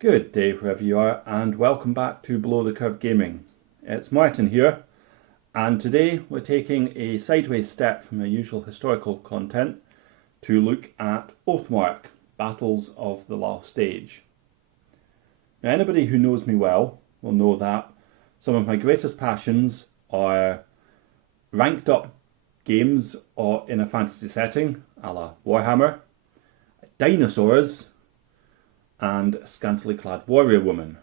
Good day wherever you are, and welcome back to Below the Curve Gaming. It's Martin here, and today we're taking a sideways step from our usual historical content to look at Oathmark, Battles of the Last Age. Now, anybody who knows me well will know that some of my greatest passions are ranked up games or in a fantasy setting, a la Warhammer, dinosaurs, and a scantily clad warrior woman.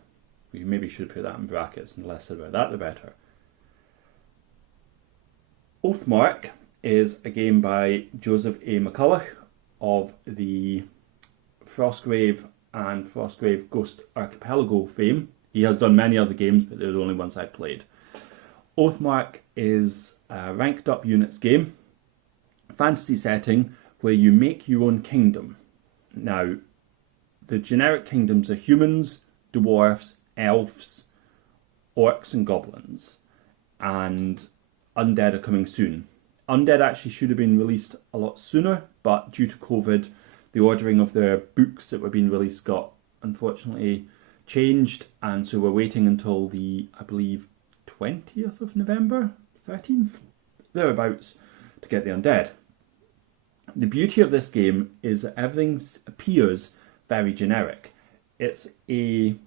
We maybe should put that in brackets, and the less said about that the better. Oathmark is a game by Joseph A. McCulloch of the Frostgrave and Frostgrave Ghost Archipelago fame. He has done many other games, but they're the only ones I've played. Oathmark is a ranked up units game, fantasy setting where you make your own kingdom. Now, the generic kingdoms are humans, dwarves, elves, orcs and goblins, and undead are coming soon. Undead actually should have been released a lot sooner, but due to COVID, the ordering of their books that were being released got unfortunately changed, and so we're waiting until the, I believe, 20th of November, 13th, thereabouts, to get the undead. The beauty of this game is that everything appears very generic. In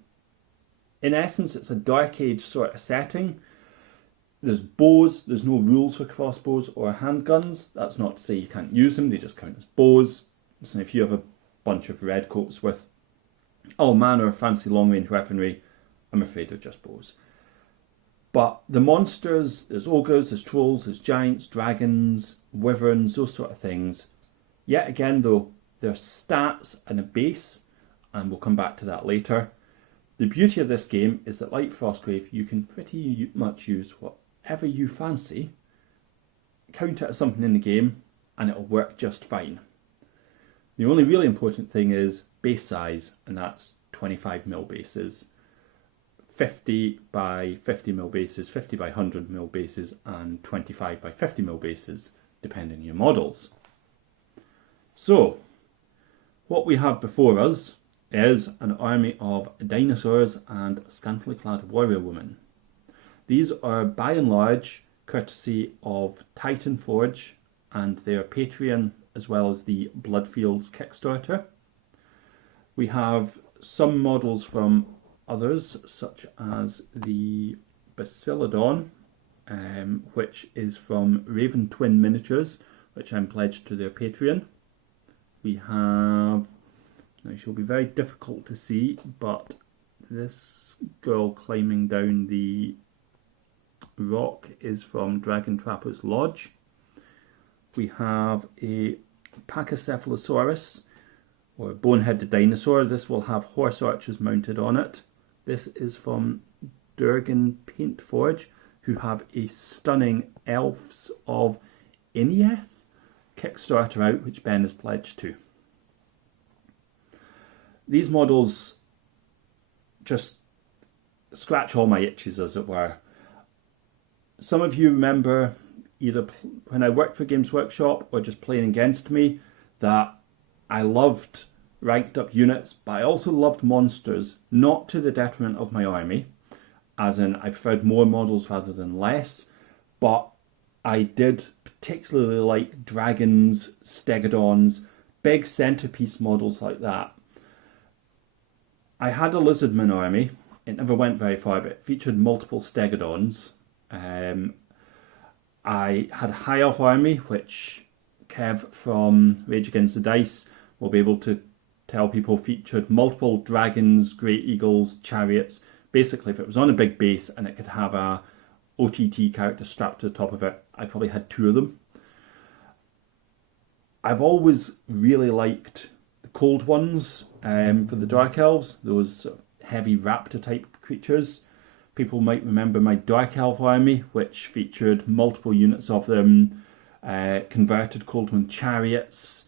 essence, it's a Dark Age sort of setting. There's bows, there's no rules for crossbows or handguns. That's not to say you can't use them, they just count as bows. So if you have a bunch of redcoats with all manner of fancy long-range weaponry, I'm afraid they're just bows. But the monsters, there's ogres, there's trolls, there's giants, dragons, wyverns, those sort of things. Yet again though, there's stats and a base, and we'll come back to that later. The beauty of this game is that, like Frostgrave, you can pretty much use whatever you fancy, count it as something in the game, and it'll work just fine. The only really important thing is base size, and that's 25mm bases, 50 by 50mm bases, 50 by 100mm bases, and 25 by 50mm bases, depending on your models. So, what we have before us is an army of dinosaurs and scantily clad warrior women. These are by and large courtesy of Titan Forge and their Patreon, as well as the Bloodfields Kickstarter. We have some models from others, such as the Basilodon, which is from Raven Twin Miniatures, which I'm pledged to their Patreon. We have, now she'll be very difficult to see, but this girl climbing down the rock is from Dragon Trapper's Lodge. We have a Pachycephalosaurus, or a bone-headed dinosaur. This will have horse archers mounted on it. This is from Durgan Paint Forge, who have a stunning Elves of Inieth Kickstarter out, which Ben is pledged to. These models just scratch all my itches, as it were. Some of you remember, either when I worked for Games Workshop or just playing against me, that I loved ranked up units, but I also loved monsters, not to the detriment of my army, as in I preferred more models rather than less, but I did particularly like dragons, stegodons, big centerpiece models like that. I had a lizardman army. It never went very far, but it featured multiple stegodons. I had a high elf army, which Kev from Rage Against the Dice will be able to tell people featured multiple dragons, great eagles, chariots. Basically, if it was on a big base and it could have a OTT character strapped to the top of it, I probably had two of them. I've always really liked the cold ones for the Dark Elves, those heavy raptor type creatures. People might remember my Dark Elf army, which featured multiple units of them, converted Coldman chariots.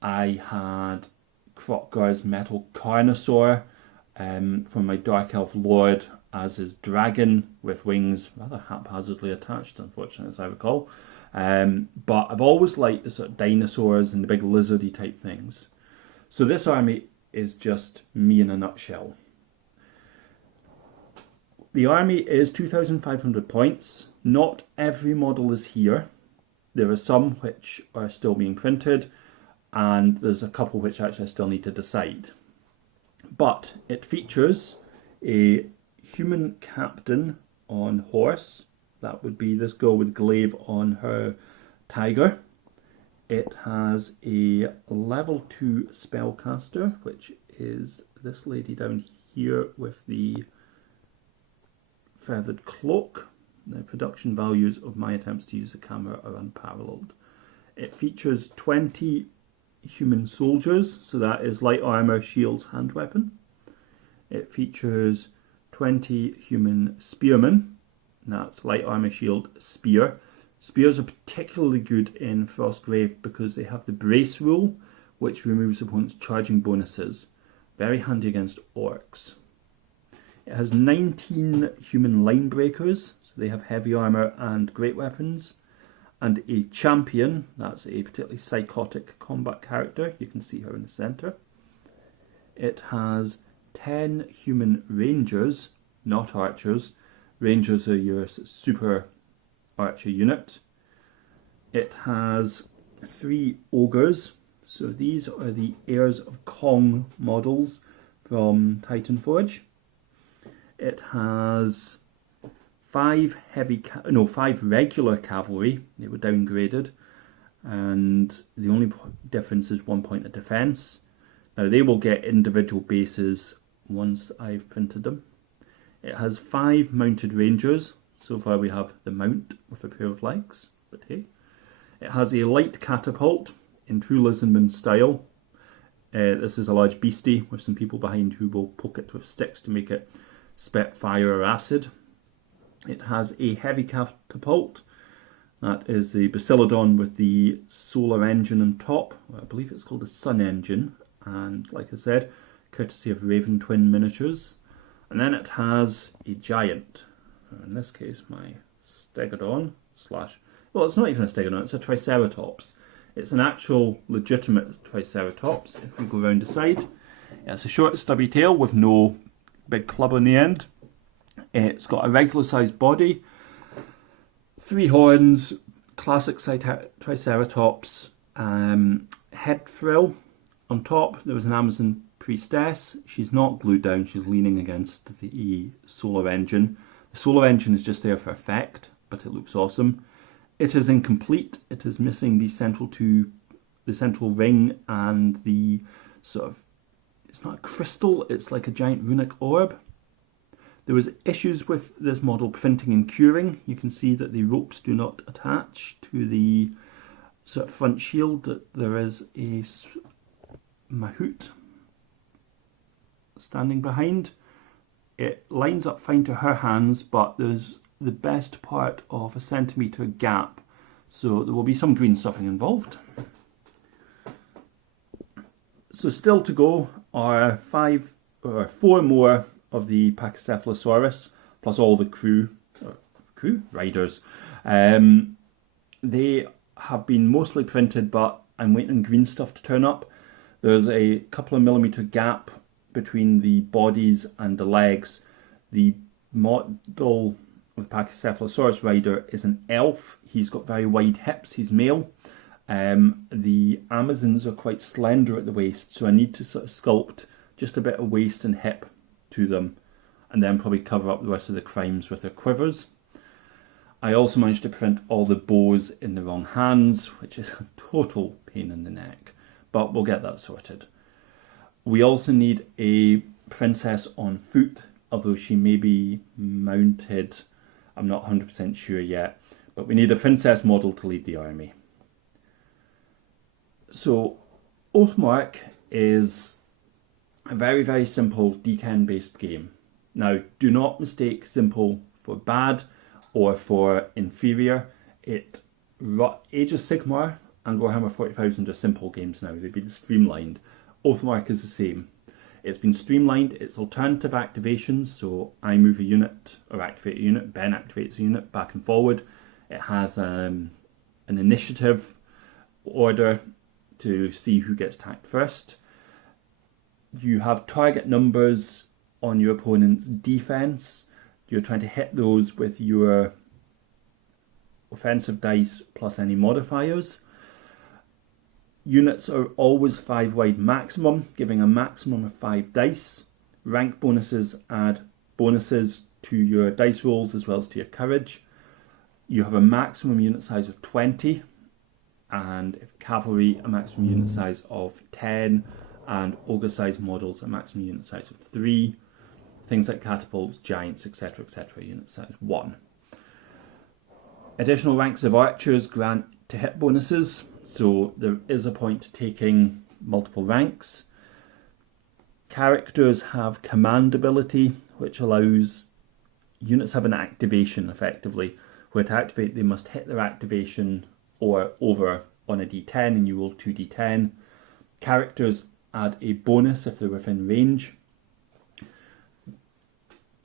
I had Krotgar's Metal Carnosaur from my Dark Elf Lord as his dragon with wings rather haphazardly attached, unfortunately, as I recall. But I've always liked the sort of dinosaurs and the big lizardy type things. So this army is just me in a nutshell. The army is 2,500 points. Not every model is here. There are some which are still being printed, and there's a couple which actually I still need to decide. But it features a human captain on horse. That would be this girl with glaive on her tiger. It has a level 2 spellcaster, which is this lady down here with the feathered cloak. The production values of my attempts to use the camera are unparalleled. It features 20 human soldiers, so that is light armour, shields, hand weapon. It features 20 human spearmen, that's light armour, shield, spear. Spears are particularly good in Frostgrave because they have the brace rule, which removes opponents' charging bonuses. Very handy against orcs. It has 19 human line breakers, so they have heavy armour and great weapons. And a champion, that's a particularly psychotic combat character, you can see her in the centre. It has 10 human rangers, not archers. Rangers are your super archer unit. It has 3 ogres, so these are the Heirs of Kong models from Titanforge. It has 5 regular cavalry. They were downgraded, and the only difference is 1 point of defence. Now they will get individual bases once I've printed them. It has 5 mounted rangers. So far we have the mount with a pair of legs, but hey. It has a light catapult in true Lisbon style. This is a large beastie with some people behind who will poke it with sticks to make it spit fire or acid. It has a heavy catapult. That is the Basilodon with the solar engine on top. I believe it's called a sun engine. And like I said, courtesy of Raven Twin Miniatures. And then it has a giant. In this case, my Stegodon slash... Well, it's not even a Stegodon, it's a Triceratops. It's an actual legitimate Triceratops, if we go round the side. It's a short stubby tail with no big club on the end. It's got a regular sized body, 3 horns, classic Triceratops, head frill. On top there was an Amazon priestess. She's not glued down, she's leaning against the solar engine. The solar engine is just there for effect, but it looks awesome. It is incomplete. It is missing the central ring and the sort of, it's not a crystal, it's like a giant runic orb. There was issues with this model printing and curing. You can see that the ropes do not attach to the sort of front shield. That there is a mahout standing behind. It lines up fine to her hands, but there's the best part of a centimetre gap, so there will be some green stuffing involved. So still to go are 4 more of the Pachycephalosaurus, plus all the crew riders. They have been mostly printed, but I'm waiting on green stuff to turn up. There's a couple of millimetre gap between the bodies and the legs. The model of the Pachycephalosaurus rider is an elf. He's got very wide hips, he's male. The Amazons are quite slender at the waist, so I need to sort of sculpt just a bit of waist and hip to them, and then probably cover up the rest of the crimes with their quivers. I also managed to print all the bows in the wrong hands, which is a total pain in the neck, but we'll get that sorted. We also need a princess on foot, although she may be mounted. I'm not 100% sure yet, but we need a princess model to lead the army. So Oathmark is a very, very simple D10 based game. Now, do not mistake simple for bad or for inferior. Age of Sigmar and Warhammer 40,000 are simple games now. They've been streamlined. Oathmark is the same. It's been streamlined. It's alternative activations, so I move a unit or activate a unit, Ben activates a unit back and forward. It has an initiative order to see who gets attacked first. You have target numbers on your opponent's defense. You're trying to hit those with your offensive dice plus any modifiers. Units are always 5 wide maximum, giving a maximum of 5 dice. Rank bonuses add bonuses to your dice rolls as well as to your courage. You have a maximum unit size of 20, and if cavalry, a maximum unit size of 10, and ogre size models, a maximum unit size of 3. Things like catapults, giants, etc., unit size 1. Additional ranks of archers grant to hit bonuses, so there is a point to taking multiple ranks. Characters have command ability, which allows units have an activation effectively, where to activate they must hit their activation or over on a d10 and you roll 2d10. Characters add a bonus if they're within range.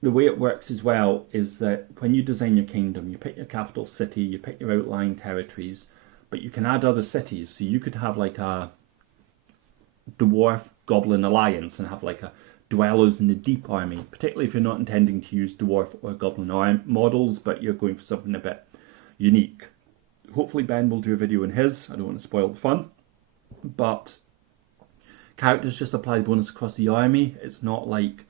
The way it works as well is that when you design your kingdom, you pick your capital city, you pick your outlying territories, but you can add other cities. So you could have like a dwarf goblin alliance and have like a dwellers in the deep army, particularly if you're not intending to use dwarf or goblin models, but you're going for something a bit unique. Hopefully Ben will do a video on his. I don't want to spoil the fun, but characters just apply bonus across the army. It's not like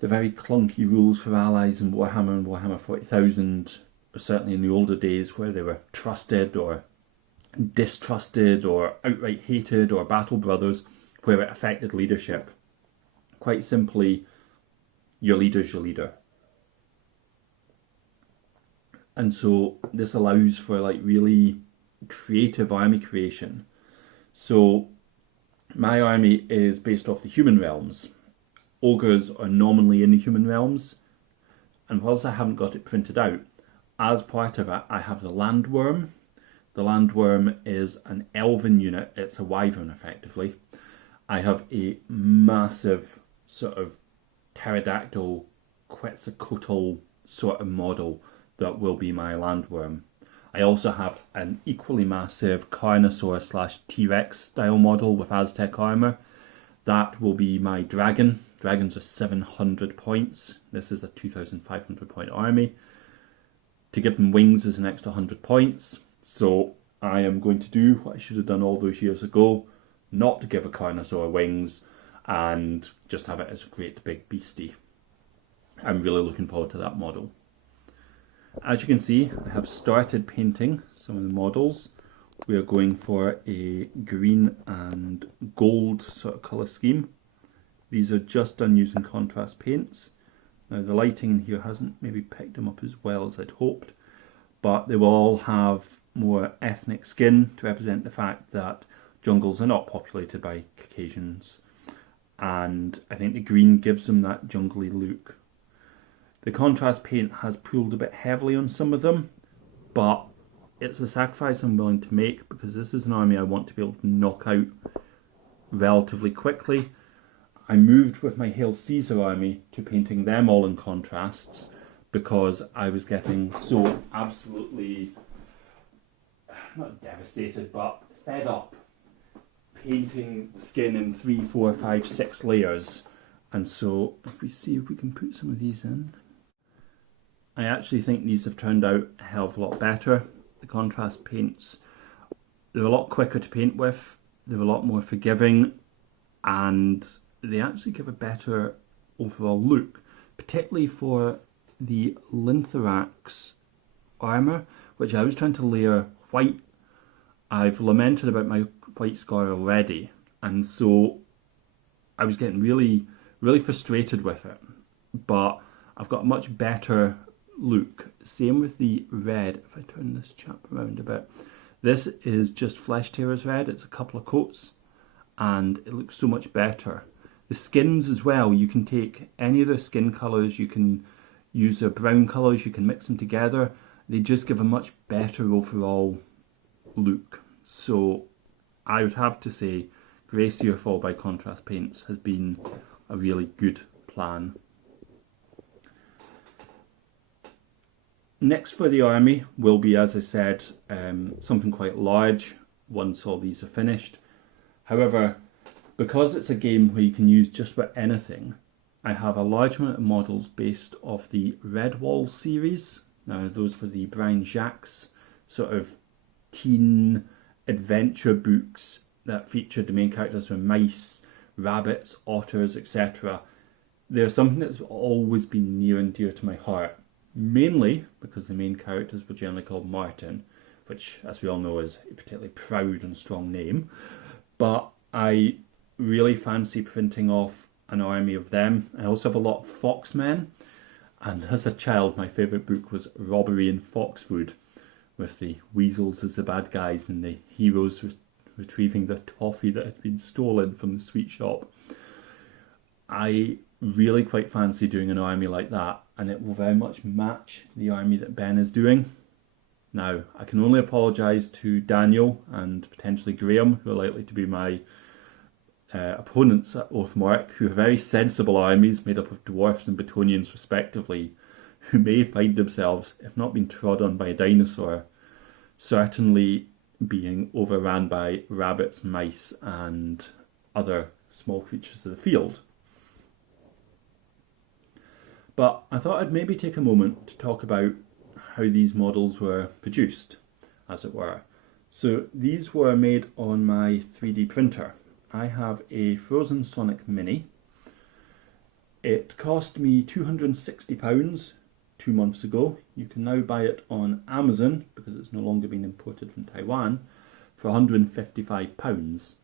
the very clunky rules for allies in Warhammer and Warhammer 40,000, certainly in the older days, where they were trusted or distrusted or outright hated, or battle brothers, where it affected leadership. Quite simply, your leader's your leader. And so this allows for like really creative army creation. So my army is based off the human realms. Ogres are nominally in the human realms, and whilst I haven't got it printed out, as part of it I have the landworm. The landworm is an elven unit, it's a wyvern effectively. I have a massive sort of pterodactyl, quetzalcoatl sort of model that will be my landworm. I also have an equally massive Carnosaur / T-Rex style model with Aztec armour. That will be my dragon. Dragons are 700 points. This is a 2,500 point army. To give them wings is an extra 100 points. So I am going to do what I should have done all those years ago, not to give a Carnosaur wings and just have it as a great big beastie. I'm really looking forward to that model. As you can see, I have started painting some of the models. We are going for a green and gold sort of colour scheme. These are just done using contrast paints. Now the lighting in here hasn't maybe picked them up as well as I'd hoped, but they will all have more ethnic skin to represent the fact that jungles are not populated by Caucasians, and I think the green gives them that jungly look. The contrast paint has pulled a bit heavily on some of them, but it's a sacrifice I'm willing to make because this is an army I want to be able to knock out relatively quickly. I moved with my Hail Caesar army to painting them all in contrasts because I was getting so absolutely, not devastated, but fed up painting skin in 3, 4, 5, 6 layers. And so if we see if we can put some of these in, I actually think these have turned out a hell of a lot better. The contrast paints, they're a lot quicker to paint with, they're a lot more forgiving, and they actually give a better overall look, particularly for the Linthorax armour, which I was trying to layer white. I've lamented about my white scar already, and so I was getting really frustrated with it, but I've got a much better look. Same with the red. If I turn this chap around a bit, this is just Flesh Tearers red. It's a couple of coats and it looks so much better. The skins as well, you can take any of their skin colours, you can use their brown colours, you can mix them together. They just give a much better overall look. So I would have to say Gracier Fall by Contrast Paints has been a really good plan. Next for the army will be, as I said, something quite large once all these are finished. However, because it's a game where you can use just about anything, I have a large amount of models based off the Redwall series. Now, those were the Brian Jacques sort of teen adventure books that featured the main characters were mice, rabbits, otters, etc. They're something that's always been near and dear to my heart, mainly because the main characters were generally called Martin, which, as we all know, is a particularly proud and strong name. But I really fancy printing off an army of them. I also have a lot of Foxmen, and as a child my favourite book was Robbery in Foxwood, with the weasels as the bad guys and the heroes retrieving the toffee that had been stolen from the sweet shop. I really quite fancy doing an army like that, and it will very much match the army that Ben is doing. Now, I can only apologise to Daniel and potentially Graham, who are likely to be my opponents at Oathmark, who have very sensible armies made up of dwarfs and Bretonnians respectively, who may find themselves, if not being trod on by a dinosaur, certainly being overran by rabbits, mice and other small creatures of the field. But I thought I'd maybe take a moment to talk about how these models were produced, as it were. So these were made on my 3D printer. I have a Frozen Sonic Mini. It cost me £260 2 months ago. You can now buy it on Amazon, because it's no longer been imported from Taiwan, for £155.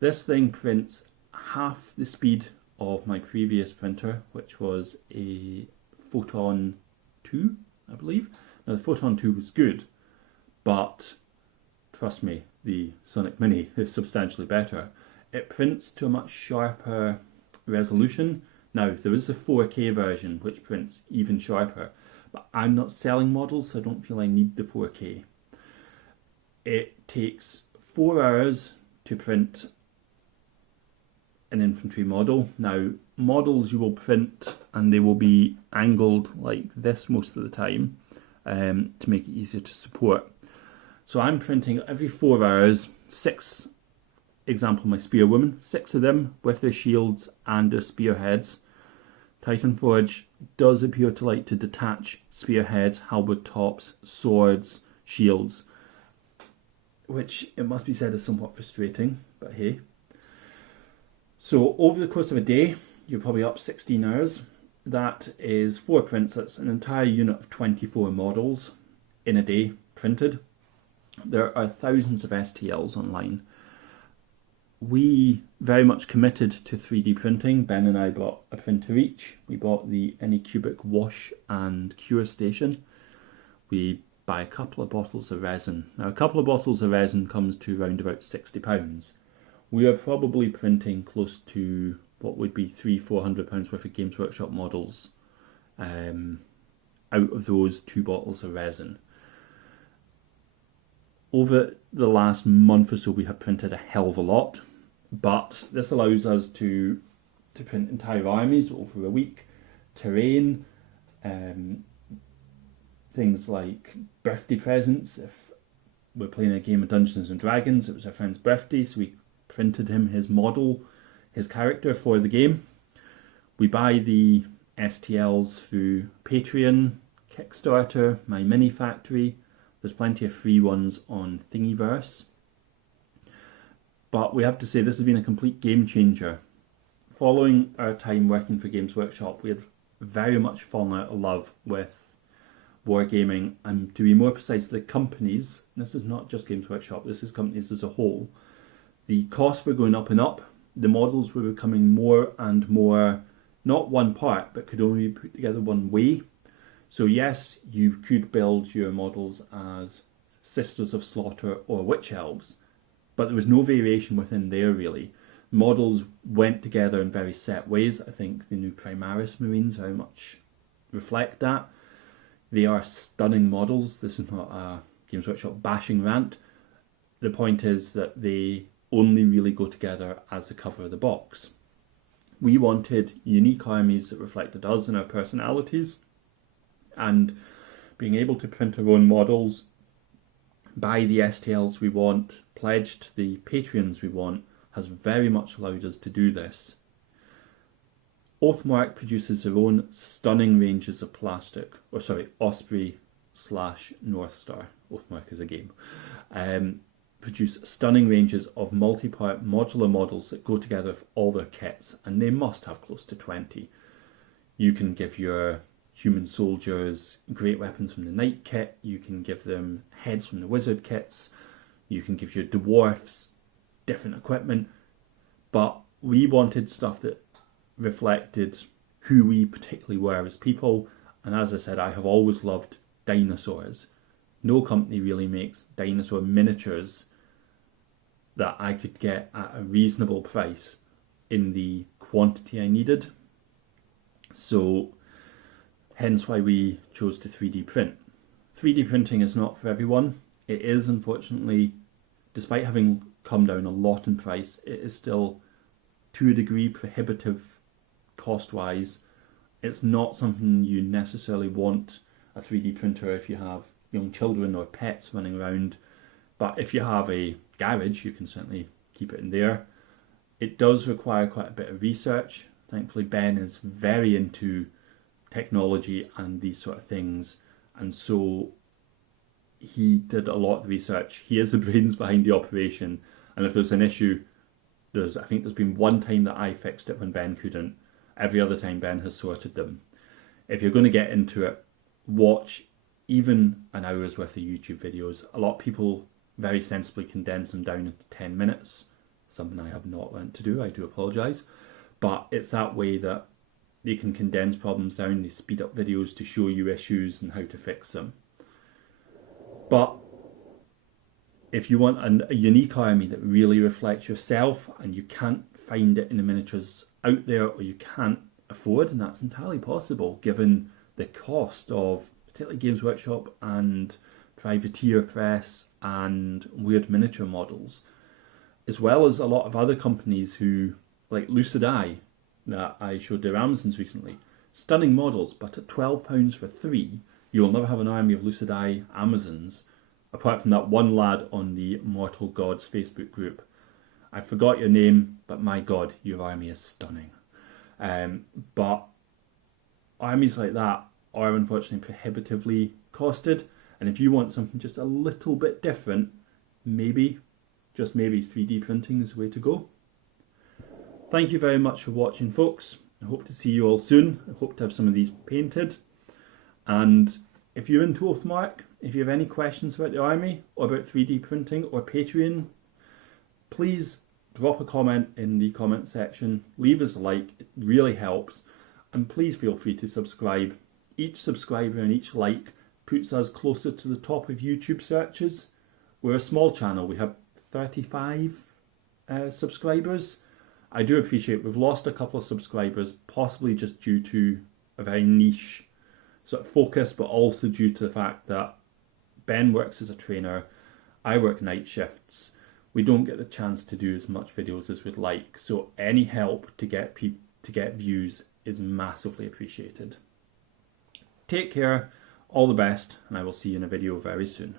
This thing prints half the speed of my previous printer, which was a Photon 2, I believe. Now the Photon 2 was good, but trust me, the Sonic Mini is substantially better. It prints to a much sharper resolution. Now, there is a 4K version which prints even sharper, but I'm not selling models, so I don't feel I need the 4K. It takes 4 hours to print an infantry model. Now, models you will print and they will be angled like this most of the time to make it easier to support. So I'm printing every 4 hours, 6, example my spearwomen, 6 of them with their shields and their spearheads. Titanforge does appear to like to detach spearheads, halberd tops, swords, shields, which it must be said is somewhat frustrating, but hey. So over the course of a day, you're probably up 16 hours. That is 4 prints. That's an entire unit of 24 models in a day printed. There are thousands of STLs online. We very much committed to 3D printing. Ben and I bought a printer each. We bought the Anycubic wash and cure station. We buy a couple of bottles of resin. Now, a couple of bottles of resin comes to around about £60. We are probably printing close to what would be £300–400 worth of Games Workshop models out of those 2 bottles of resin. Over the last month or so, we have printed a hell of a lot, but this allows us to print entire armies over a week, terrain, things like birthday presents. If we're playing a game of Dungeons and Dragons, it was our friend's birthday, so we printed him his model, his character for the game. We buy the STLs through Patreon, Kickstarter, My Mini Factory. There's plenty of free ones on Thingiverse. But we have to say this has been a complete game changer. Following our time working for Games Workshop, we had very much fallen out of love with wargaming, and to be more precise, the companies, this is not just Games Workshop, this is companies as a whole, the costs were going up and up, the models were becoming more and more, not one part, but could only be put together one way. So yes, you could build your models as Sisters of Slaughter or Witch Elves, but there was no variation within there really. Models went together in very set ways. I think the new Primaris Marines very much reflect that. They are stunning models. This is not a Games Workshop bashing rant. The point is that they only really go together as the cover of the box. We wanted unique armies that reflected us and our personalities, and being able to print our own models, buy the STLs we want, pledge to the Patreons we want, has very much allowed us to do this. Oathmark produces their own stunning ranges of plastic, or sorry, Osprey/North Star. Oathmark is a game. Produce stunning ranges of multi-part modular models that go together with all their kits, and they must have close to 20. You can give your human soldiers great weapons from the knight kit, you can give them heads from the wizard kits, you can give your dwarfs different equipment, but we wanted stuff that reflected who we particularly were as people, and as I said, I have always loved dinosaurs. No company really makes dinosaur miniatures that I could get at a reasonable price in the quantity I needed. So hence why we chose to 3D print. 3D printing is not for everyone. It is, unfortunately, despite having come down a lot in price, it is still to a degree prohibitive cost-wise. It's not something you necessarily want a 3D printer if you have young children or pets running around, but if you have a garage, you can certainly keep it in there. It does require quite a bit of research. Thankfully, Ben is very into technology and these sort of things, and so he did a lot of research. He is the brains behind the operation, and if there's an issue, I think there's been one time that I fixed it when Ben couldn't. Every other time Ben has sorted them. If you're going to get into it, watch even an hour's worth of YouTube videos. A lot of people very sensibly condense them down into 10 minutes. Something I have not learned to do, I do apologise. But it's that way that they can condense problems down, they speed up videos to show you issues and how to fix them. But if you want a unique army that really reflects yourself and you can't find it in the miniatures out there, or you can't afford, and that's entirely possible given the cost of particularly Games Workshop and Privateer Press and Weird Miniature Models, as well as a lot of other companies who, like Lucid Eye, that I showed their Amazons recently. Stunning models, but at £12 for 3, you will never have an army of Lucid Eye Amazons, apart from that one lad on the Mortal Gods Facebook group. I forgot your name, but my god, your army is stunning. But armies like that are unfortunately prohibitively costed, and if you want something just a little bit different, maybe, just maybe, 3D printing is the way to go. Thank you very much for watching, folks. I hope to see you all soon. I hope to have some of these painted. And if you're into Oathmark, if you have any questions about the army or about 3D printing or Patreon, please drop a comment in the comment section. Leave us a like, it really helps. And please feel free to subscribe. Each subscriber and each like puts us closer to the top of YouTube searches. We're a small channel. We have 35 subscribers. I do appreciate we've lost a couple of subscribers, possibly just due to a very niche sort of focus, but also due to the fact that Ben works as a trainer, I work night shifts. We don't get the chance to do as much videos as we'd like, so any help to get views is massively appreciated. Take care, all the best, and I will see you in a video very soon.